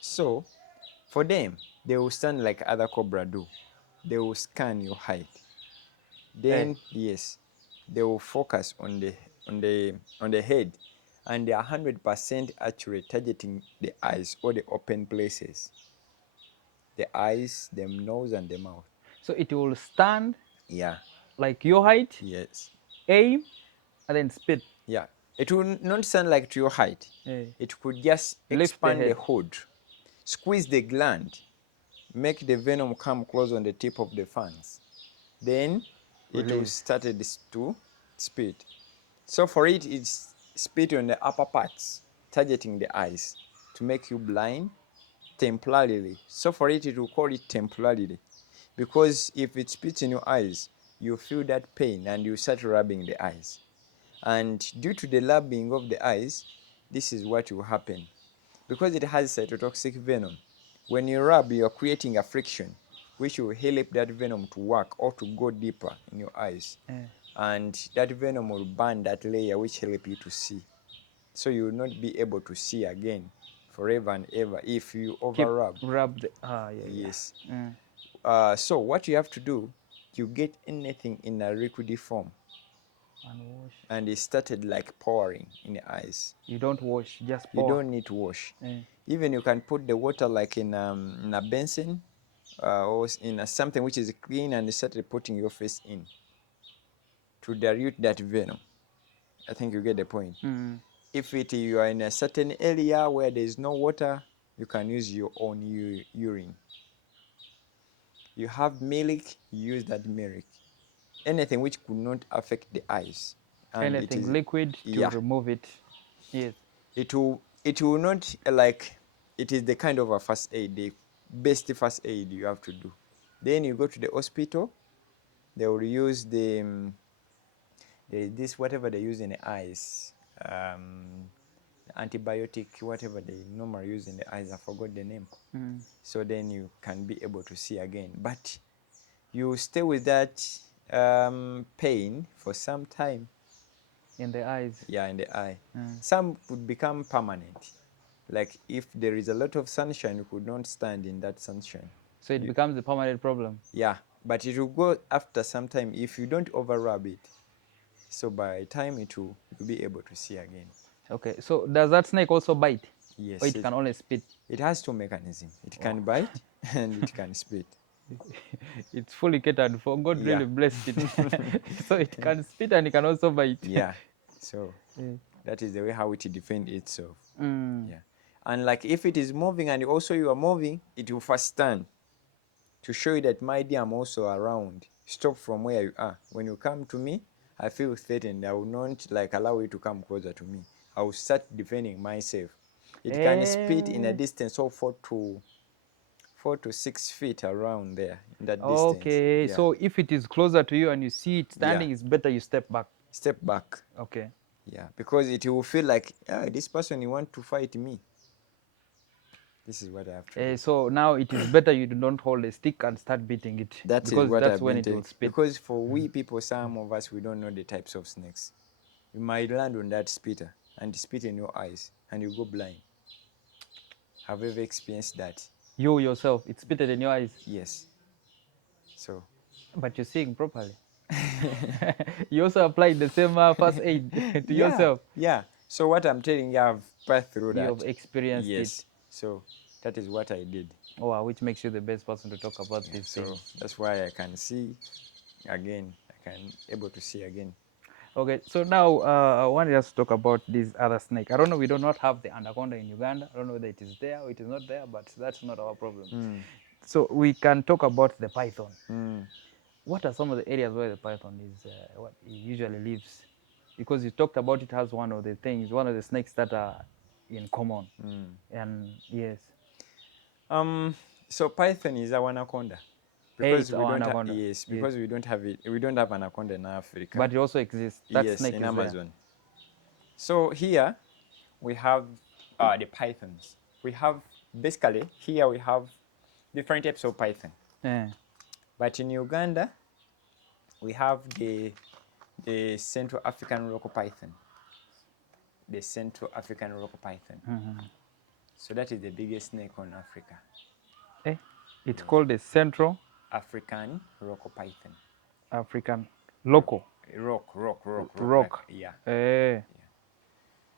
So for them, they will stand like other cobra do. They will scan your height. Then yes, they will focus on the head, and they are 100% accurate, targeting the eyes or the open places. The eyes, the nose, and the mouth. So it will stand Yeah. like your height, Yes. aim, and then spit. Yeah. It will not stand like to your height. It could just Lift the expand the head. hood, squeeze the gland, make the venom come close on the tip of the fangs. Then it will Release. started to spit. So for it, it's spit on the upper parts, targeting the eyes to make you blind temporarily. So for it, it will call it temporarily, because if it spits in your eyes, you feel that pain and you start rubbing the eyes. And due to the rubbing of the eyes, this is what will happen. Because it has cytotoxic venom, when you rub, you are creating a friction which will help that venom to work or to go deeper in your eyes. And that venom will burn that layer which help you to see. So you will not be able to see again forever and ever if you Keep over rub. rub the yeah. Yes. Mm. So what you have to do, you get anything in a liquidy form And wash. and it started like pouring in the eyes. You don't wash, just You pour. don't need to wash. Eh. Even you can put the water like in a basin or in something which is clean, and you started putting your face in to dilute that venom. I think you get the point. Mm. If you are in a certain area where there is no water, you can use your own urine. You have milk, you use that milk. Anything which could not affect the eyes. And it Anything is, liquid to yeah, remove it. Yes. it will not like, it is the kind of a first aid, the best first aid you have to do. Then you go to the hospital, they will use this whatever they use in the eyes, antibiotic, whatever they normally use in the eyes, I forgot the name. So then you can be able to see again, but you stay with that pain for some time. In the eyes. Yeah, in the eye. Some would become permanent. Like if there is a lot of sunshine, you could not stand in that sunshine. So it becomes a permanent problem. Yeah, but it will go after some time if you don't over rub it. So by time you'll be able to see again. Okay, so does that snake also bite? Yes. Or it can only spit? It has two mechanisms. It can bite and it can spit. It's fully catered for. God Yeah. really blessed it. So it can spit and it can also bite. Yeah. So that is the way how it defends itself. Yeah. And like if it is moving and also you are moving, it will first stand to show you that, my dear, I'm also around. Stop from where you are. When you come to me, I feel threatened. I will not like allow you to come closer to me. I will start defending myself. It can spit in a distance of 4 to 6 feet around there in that distance. Okay, Yeah. so if it is closer to you and you see it standing, it's better you step back. Step back. Okay. Yeah, because it will feel like, this person, you want to fight me. This is what I have to do. So now it is better you do not hold a stick and start beating it. That is because what that's I've when been it will telling. spit. Because for we people, some of us, we don't know the types of snakes. You might land on that spitter and spit in your eyes and you go blind. Have you ever experienced that? You yourself, it spitted in your eyes. Yes. So. But you're seeing properly. You also applied the same first aid to yourself. Yeah. So what I'm telling you, I've passed through that. You have experienced it. So that is what I did. Oh, wow, which makes you the best person to talk about this so thing. That's why I can see again. I can able to see again. Okay, so now I want us to talk about this other snake. I don't know, we do not have the anaconda in Uganda. I don't know whether it is there or it is not there, but that's not our problem. So we can talk about the python. What are some of the areas where the python is, what it usually lives? Because you talked about it as one of the things, one of the snakes that are in common. And yes. So python is our anaconda. Because we don't have, because we don't have it. We don't have anaconda in Africa. But it also exists. That snake in is Amazon. there. So here we have the pythons. We have basically here we have different types of python. But in Uganda, we have the Central African rock python. The Central African rock python. So that is the biggest snake on Africa. It's called the Central African rock python. African local. Rock. Yeah.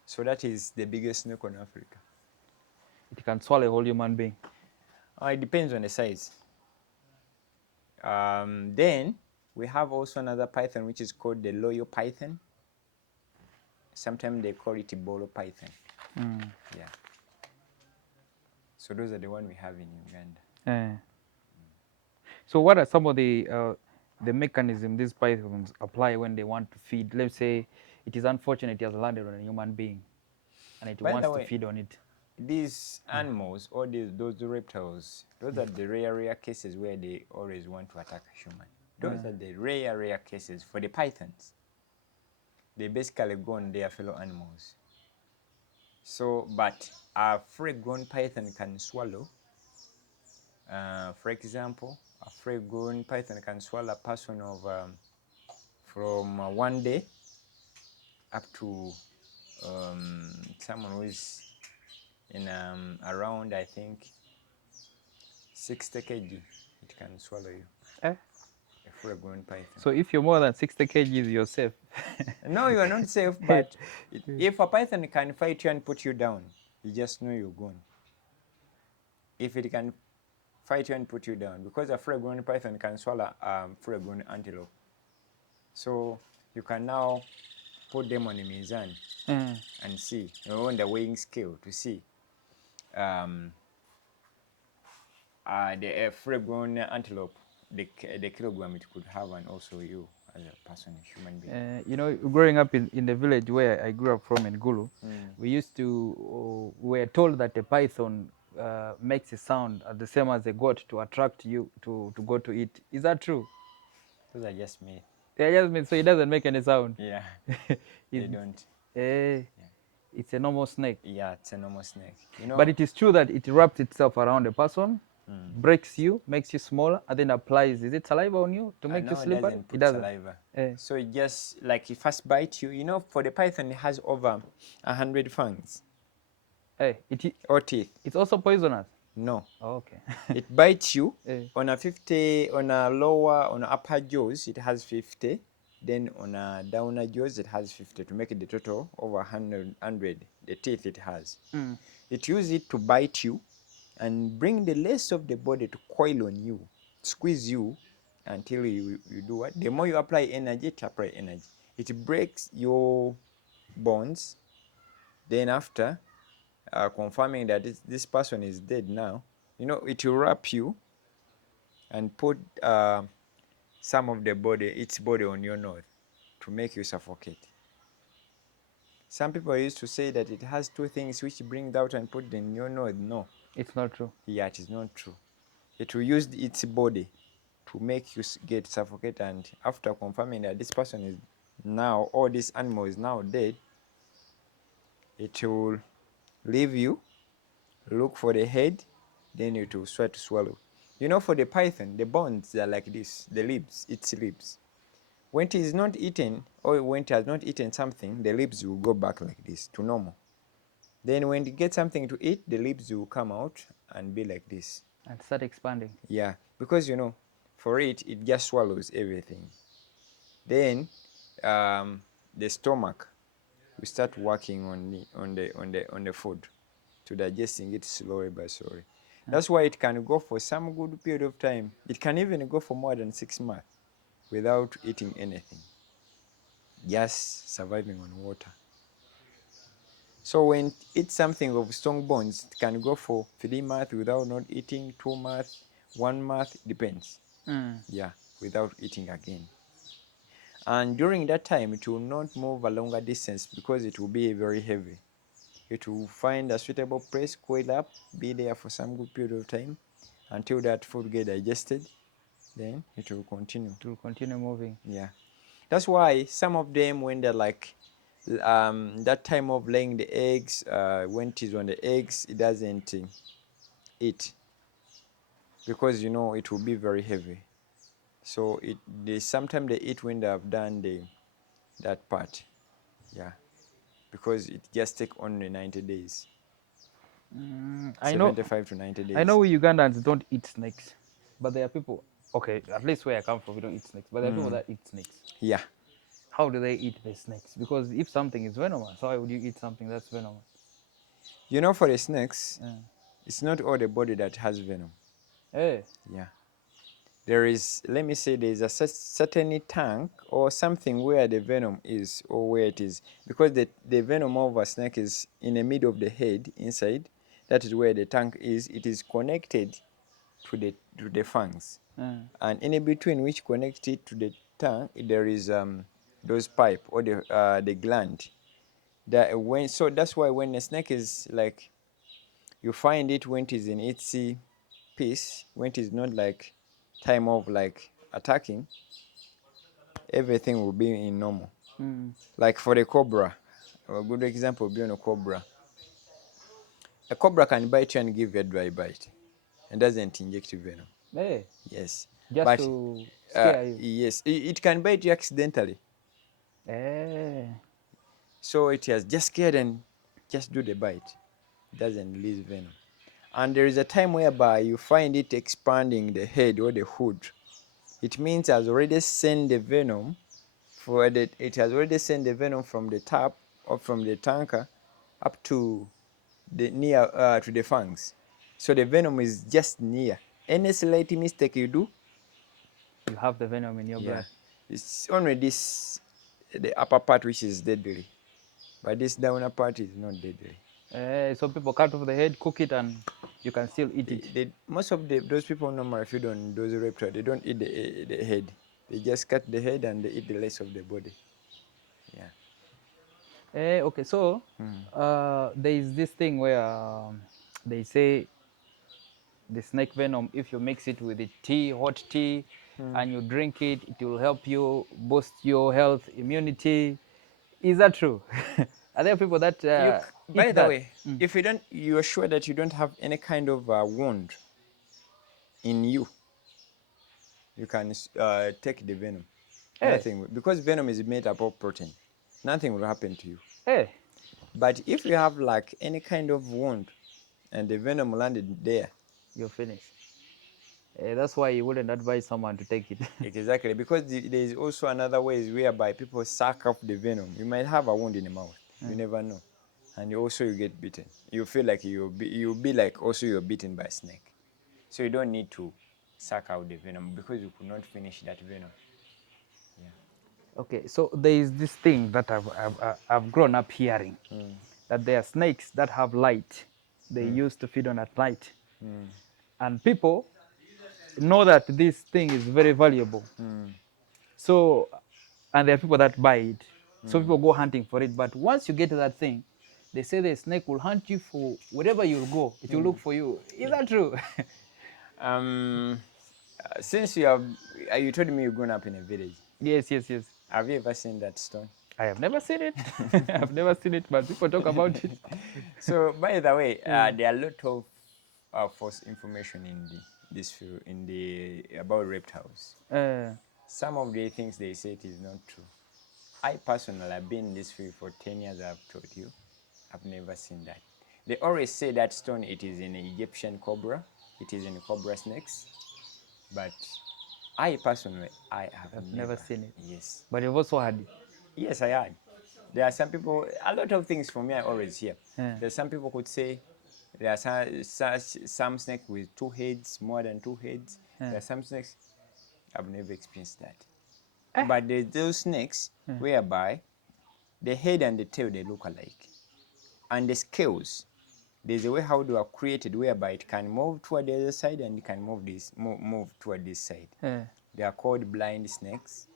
So that is the biggest snake on Africa. It can swallow a whole human being. It depends on the size. Then we have also another python which is called the loyal python. Sometimes they call it bolo python. Yeah. So those are the ones we have in Uganda. So what are some of the the mechanism these pythons apply when they want to feed. Let's say it is unfortunate it has landed on a human being and it By wants the to way, feed on it. these animals, or those reptiles, those are the rare cases where they always want to attack a human. Those are the rare cases. For the pythons, they basically go on their fellow animals. So, but a full-grown python can swallow. For example, a full-grown python can swallow a person of from 1 day up to someone who is in around, I think, 60 kg. It can swallow you. Eh? A full-grown python. So if you're more than 60 kgs, you're safe. No, you are not safe, but if a python can fight you and put you down, you just know you're gone. If it can fight you and put you down, because a full-grown python can swallow full-grown antelope. So you can now put them on a mizan and see, on the weighing scale to see the full-grown antelope, the kilogram it could have, and also you as a person, a human being. You know, growing up in the village where I grew up from in Gulu, we used to, we were told that a python makes a sound the same as a goat to attract you to go to eat. Is that true? Those are just me. Yeah, just means so it doesn't make any sound. Yeah, they don't. It's a normal snake. Yeah, it's a normal snake. But it is true that it wraps itself around a person, breaks you, makes you smaller, and then applies, is it saliva on you to make you no, it slippery? doesn't put saliva. So it just, like, it first bites you. For the python, it has over 100 fangs or teeth. It's also poisonous. No. Oh, okay. It bites you on a 50, on a lower, on a upper jaws, it has 50. Then on a downer jaws, it has 50 to make it the total over 100, the teeth it has. It uses it to bite you and bring the rest of the body to coil on you, squeeze you until you do what? The more you apply energy, it apply energy. It breaks your bones. Then after confirming that this person is dead now, it will wrap you and put some of the body, its body on your nose to make you suffocate. Some people used to say that it has two things which brings out and put in your nose. No. It's not true. Yeah, it is not true. It will use its body to make you get suffocated, and after confirming that this person is now, or this animal is now dead, it will leave you, look for the head, then it will try to swallow. For the python, the bones are like this, the lips, its lips. When it is not eaten, or when it has not eaten something, the lips will go back like this to normal. Then when it gets something to eat, the lips will come out and be like this. And start expanding. Yeah, because for it just swallows everything. Then the stomach will start working on the food to digesting it slowly by slowly. That's why it can go for some good period of time. It can even go for more than 6 months without eating anything, just surviving on water. So when it eats something of strong bones, it can go for 3 months without not eating, 2 months, 1 month, depends. Yeah, without eating again. And during that time, it will not move a longer distance because it will be very heavy. It will find a suitable place, coil up, be there for some good period of time until that food get digested. Then it will continue. It will continue moving. Yeah. That's why some of them, when they're like that time of laying the eggs, when it is on the eggs, it doesn't eat because it will be very heavy. So sometimes they eat when they have done that part. Yeah, because it just take only 90 days. I know 75 to 90 days. I know we Ugandans don't eat snakes, but there are people. Okay, at least where I come from, we don't eat snakes, but there are people that eat snakes. Yeah. How do they eat the snakes? Because if something is venomous, why would you eat something that's venomous? For the snakes, it's not all the body that has venom. Yeah. There is, let me say, there is a certain tank or something where the venom is, or where it is. Because the venom of a snake is in the middle of the head, inside. That is where the tank is. It is connected to the fangs. and in between which connect it to the tongue, there is those pipe or the gland. That when so that's why when a snake is like, you find it when it is in its peace, when it is not like time of like attacking, everything will be in normal. Like for the cobra, a good example being a cobra. A cobra can bite you and give you a dry bite and doesn't inject venom. Hey, Yes, just but to scare you. yes, it can bite you accidentally. Eh. So it has just scared and just do the bite. It doesn't release venom. And there is a time whereby you find it expanding the head or the hood. It means it has already sent the venom it has already sent the venom from the tap or from the tanker up to the near to the fangs. So the venom is just near. Any slight mistake you do, You have the venom in your yeah, blood. it's only this the upper part which is deadly, but this downer part is not deadly. So people cut off the head, cook it, and you can still eat it. Most of those people normally feed on those reptiles. They don't eat the head. They just cut the head and they eat the rest of the body. Yeah. Okay, so there is this thing where they say the snake venom, if you mix it with the tea, hot tea, and you drink it, it will help you boost your health, immunity. Is that true? Are there people that By eat the that? way, if you are sure that you don't have any kind of wound in you, you can take the venom. Hey, Because venom is made up of protein. Nothing will happen to you. hey, But if you have like any kind of wound and the venom landed there, you're finished. That's why you wouldn't advise someone to take it. exactly, because there is also another ways whereby people suck up the venom. You might have a wound in the mouth. You never know. And you get bitten. You feel like you'll be like also you're bitten by a snake. So you don't need to suck out the venom because you could not finish that venom. Okay, so there is this thing that I've grown up hearing, that there are snakes that have light. They used to feed on at night. And people know that this thing is very valuable. So, and there are people that buy it. So people go hunting for it. But once you get to that thing, they say the snake will hunt you for wherever you'll go. It will look for you. Is that true? Since you told me you're grown up in a village, Yes, yes, yes. have you ever seen that stone? I have never seen it. I've never seen it, but people talk about it. So, by the way, there are a lot of false information in this field about reptiles. Uh, Some of the things they say it is not true. I personally have been in this field for 10 years. I've told you, I've never seen that. They always say that stone it is in Egyptian cobra, it is in cobra snakes, but I personally I have never seen it. Yes. But you've also had it. Yes, I had. There are some people, a lot of things for me I always hear. Yeah. There's some people could say there are some snakes with 2 heads, more than 2 heads. There are some snakes, I've never experienced that. But there's those snakes whereby the head and the tail, they look alike. And the scales, there's a way how they are created whereby it can move toward the other side and it can move toward this side. Yeah. They are called blind snakes.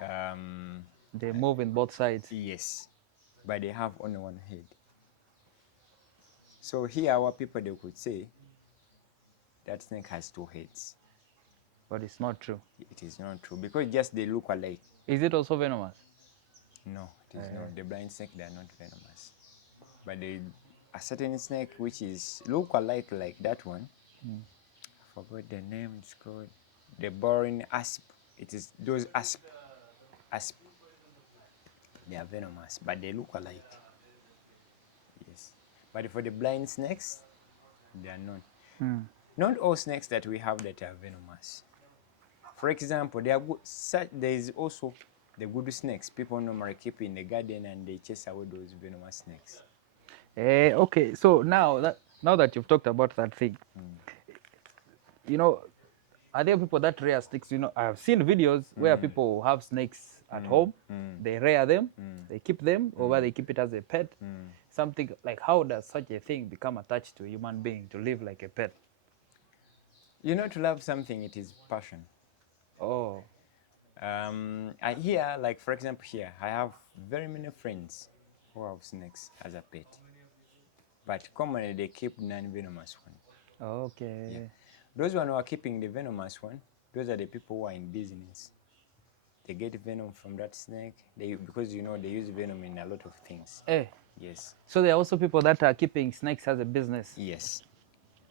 They move in both sides. Yes, but they have only one head. So here our people, they could say that snake has 2 heads. But it's not true. It is not true because just they look alike. Is it also venomous? No, it is not. The blind snake, they are not venomous. But a certain snake which is look alike like that one, I forgot the name, it's called the boring asp. It is those asp. They are venomous, but they look alike. Yes. But for the blind snakes, they are not. Not all snakes that we have that are venomous. For example, there is also the good snakes people normally keep in the garden and they chase away those venomous snakes. Okay, so now that you've talked about that thing, you know, are there people that rear snakes? You know, I've seen videos where people have snakes at home, they rear them, they keep them, or where they keep it as a pet. Something like, how does such a thing become attached to a human being to live like a pet? You know, to love something, it is passion. Oh, Here, like for example, here, I have very many friends who have snakes as a pet, but commonly they keep non-venomous one. Yeah, okay. those one who are keeping the venomous one, those are the people who are in business. They get venom from that snake. Because you know they use venom in a lot of things. Eh, Yes, so there are also people that are keeping snakes as a business. yes.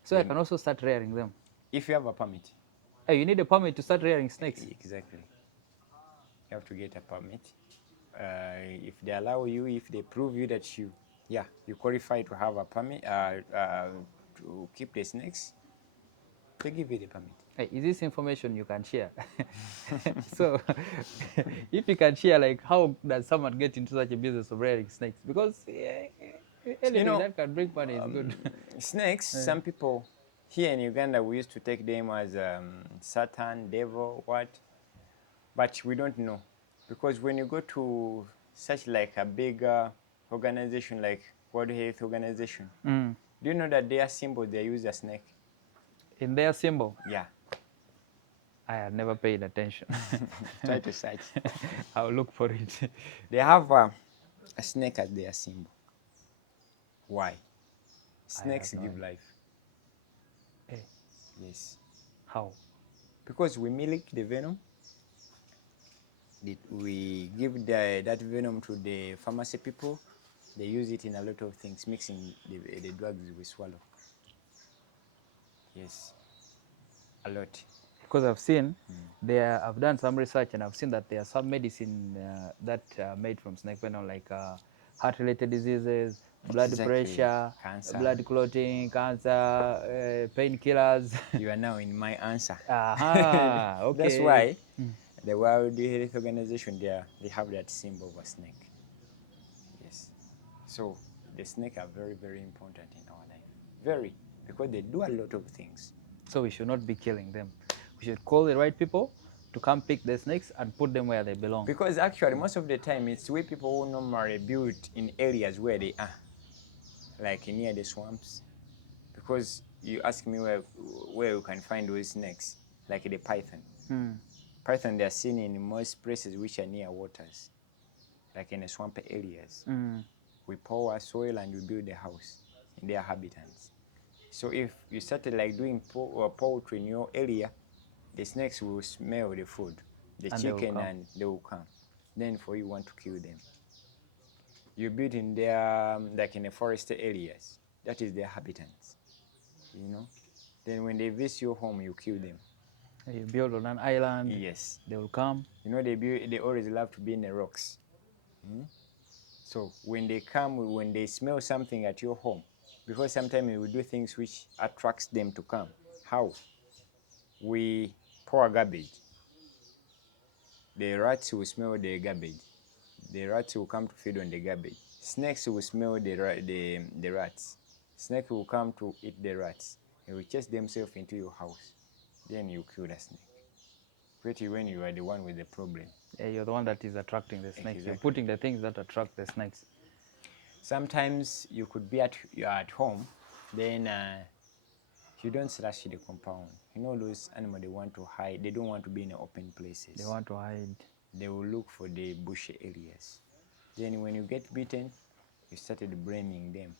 So I Then can also start rearing them. if you have a permit, Hey, you need a permit to start rearing snakes. exactly, you have to get a permit. If they allow you, if they prove you that you qualify to have a permit to keep the snakes, they give you the permit. Hey, is this information you can share? So, if you can share, like, how does someone get into such a business of rearing snakes? Because You anything know, that can bring money is good. snakes. Some people here in Uganda we used to take them as Satan, devil, what, but we don't know, because when you go to such like a bigger organization like World Health Organization, Mm. do you know that their symbol they use a snake? In their symbol, Yeah, I had never paid attention. try to search. I'll look for it. They have a snake as their symbol. Why? I have Snakes no give idea. life. Hey, Yes, how? because we milk the venom. We give that venom to the pharmacy people. They use it in a lot of things, mixing the drugs we swallow. Yes, a lot. Because I've seen there, I've done some research and I've seen that there are some medicine that are made from snake venom, like heart-related diseases, blood Exactly. pressure, Cancer. blood clotting, cancer, painkillers. You are now in my answer. Aha, That's okay. why the World Health Organization they have that symbol of a snake. Yes. So the snake are very, very important in our life. Very, because they do a lot of things. So we should not be killing them. We should call the right people to come pick the snakes and put them where they belong. Because actually, most of the time, it's we people who normally build in areas where they are, like near the swamps. Because you ask me where you can find those snakes, like the python. Hmm. Python, they are seen in most places which are near waters, like in the swamp areas. Mm. We pour our soil and we build a house in their habitats. So if you started like doing poultry in your area, the snakes will smell the food, the And they will chicken, come. and they will come. Then for you want to kill them. You build in their, like in the forest areas. That is their habitats, you know. Then when they visit your home, you kill them. You build on an island, Yes. they will come. You know, they always love to be in the rocks. So when they come, when they smell something at your home, because sometimes we do things which attracts them to come. How? We pour garbage. The rats will smell the garbage. The rats will come to feed on the garbage. Snakes will smell the rats. Snake will come to eat the rats. They will chase themselves into your house. Then you kill the snake. Pretty when you are the one with the problem. Yeah, you're the one that is attracting the snakes. You're Exactly. putting the things that attract the snakes. Sometimes you could be you're at home, then you don't slash the compound. You know those animals, they want to hide. They don't want to be in open places. They want to hide. They will look for the bushy areas. Then when you get bitten, you started blaming them.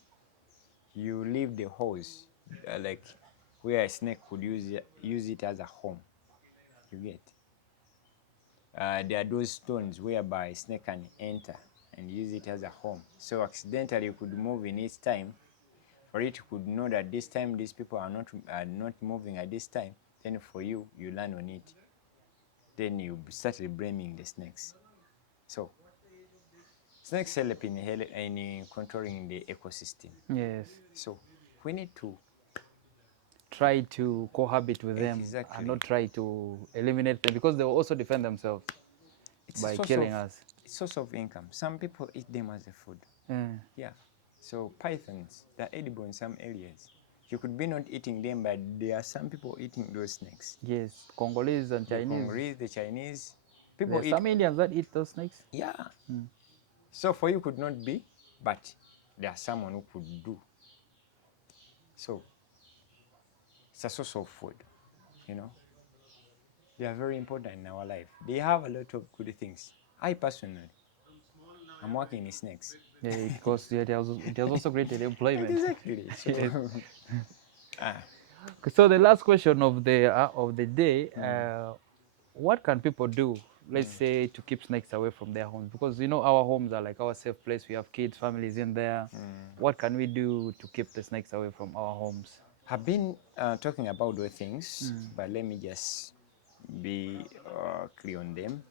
You leave the house, like where a snake could use it as a home. You get. There are those stones whereby a snake can enter and use it as a home. So accidentally you could move in its time, for it could know that this time these people are not moving at this time. Then for you, you land on it. Then you started blaming the snakes. So snakes help in controlling the ecosystem. Yes. So we need to Try to cohabit with them and exactly. not try to eliminate them, because they will also defend themselves It's a by source killing us. source of income. Some people eat them as a food. Yeah. Yeah. So pythons, they're edible in some areas. You could be not eating them, but there are some people eating those snakes. Yes, Congolese and The Chinese. Congolese, the Chinese, people There's eat. some Indians that eat those snakes. Yeah. So for you could not be, but there's someone who could do. So it's a source of food. you know, they are very important in our life. They have a lot of good things. I personally, I'm working in snakes. Yeah, because yeah, it has also created employment. Exactly. So, Yes. ah, So the last question of the day, what can people do, let's say, to keep snakes away from their homes? Because you know our homes are like our safe place. We have kids, families in there. What can we do to keep the snakes away from our homes? I've been talking about those things, but let me just be clear on them.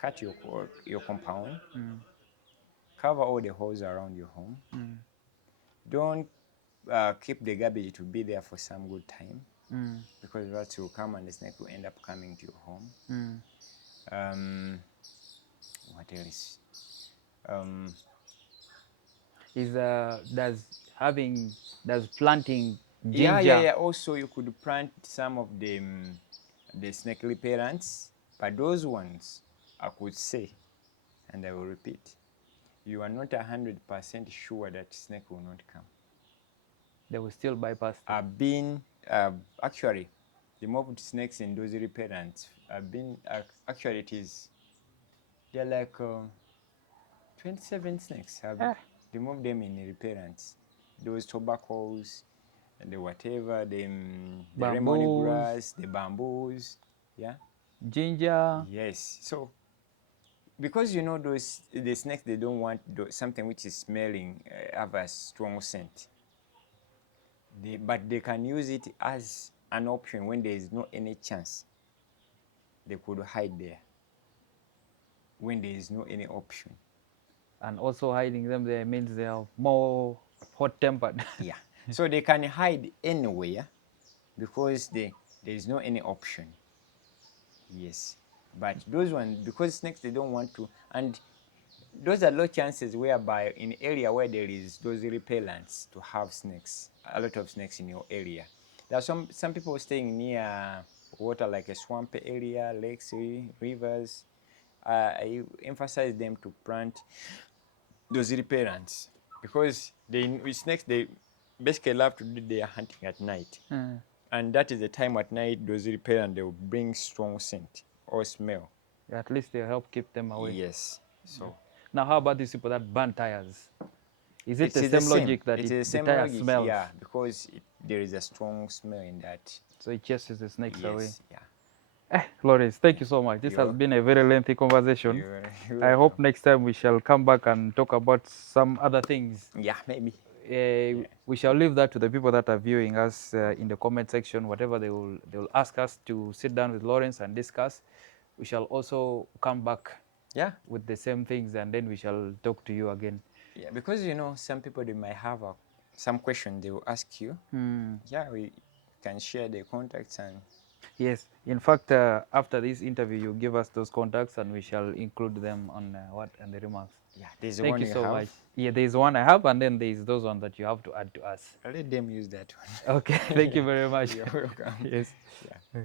Cut your compound, cover all the holes around your home. Don't keep the garbage to be there for some good time, because rats will come and the snake will end up coming to your home. What else? Um, Does planting yeah, ginger? yeah, yeah. Also, you could plant some of the snake repellents, but those ones I could say, and I will repeat, you are not 100% sure that snake will not come. They will still bypass them. I've been actually the mobbed snakes in those repellents. I've been actually it is they're like 27 snakes. I've removed them in repellents. Those tobaccos, and the whatever, the lemon Bamboos, grass, the bamboos, yeah. ginger. Yes. So because you know those the snakes they don't want something which is smelling have a strong scent. But they can use it as an option when there is no any chance. They could hide there when there is no any option. And also hiding them there means they are more hot-tempered. Yeah. So they can hide anywhere because there is no any option. Yes. But those ones, because snakes they don't want to, and those are low chances whereby in area where there is those repellents to have snakes, a lot of snakes in your area. There are some people staying near water like a swamp area, lakes, rivers. I emphasize them to plant those repellents because with snakes they basically love to do their hunting at night. And that is the time at night those repellents they will bring strong scent or smell. At least they help keep them away. Yes. So Now, how about these people that burn tires? Is it it the is the same same. logic that It is the the same tire logic, smells? yeah, because there is a strong smell in that. So it chases the snakes away. Yes, yeah. Lawrence, thank you so much. This has been a very lengthy conversation. You're I hope welcome. next time we shall come back and talk about some other things. Yeah, maybe. We shall leave that to the people that are viewing us in the comment section. Whatever they will ask us to sit down with Lawrence and discuss. We shall also come back with the same things, and then we shall talk to you again. Yeah, because you know some people they might have some question they will ask you. Yeah, we can share their contacts and. Yes, in fact, after this interview, you give us those contacts, and we shall include them on the remarks. Yeah, there's the Thank one you you so have. much. Yeah, there's one I have, and then there's those ones that you have to add to us. Let them use that one. Okay, thank you very much. You're welcome. Yes. Yeah.